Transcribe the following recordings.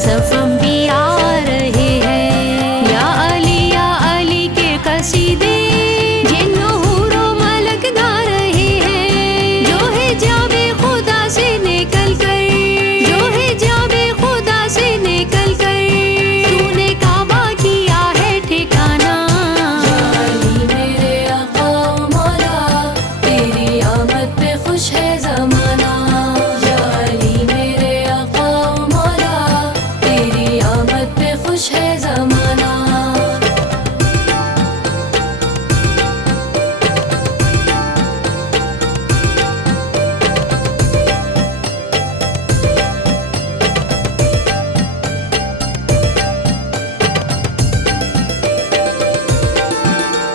सफ अंबिया रहे हैं। या अली के कसीदे जिन्नो हूरो मलक गा रहे हैं। जो है जाबे खुदा से निकल कर, जो है जाबे खुदा से निकल कर, तूने काबा किया है ठिकाना। या अली मेरे आका ओ मौला, तेरी आमद पे खुश है ज़माना। या अली मेरे आका ओ मौला, तेरी आमद पे खुश है ज़माना।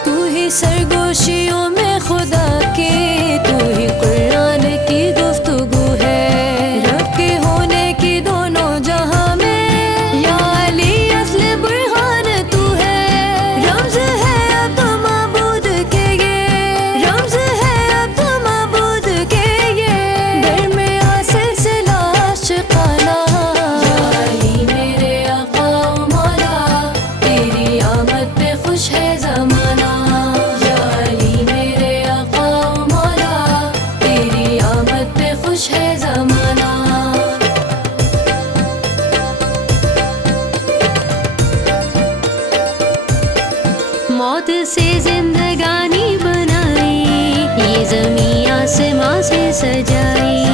तू ही सरगोशियों में खुदा के, तू ही कुरान की गुफ्तगू है। रब के होने की दोनों जहां में, या अली असले बुरहान तू है। रम्ज़ है अब तो माबूद के ये, रम्ज़ है अब तो माबूद के ये, दर में आ सिलसिला आशिक़ाना। या अली मेरे आका ओ मौला, तेरी आमद पे खुश है ज़माना। या अली मेरे आका ओ मौला, तेरी आमद पे खुश है ज़माना। मौत से जिंदगानी बनाई, ये ज़मीं आसमां से सजाई।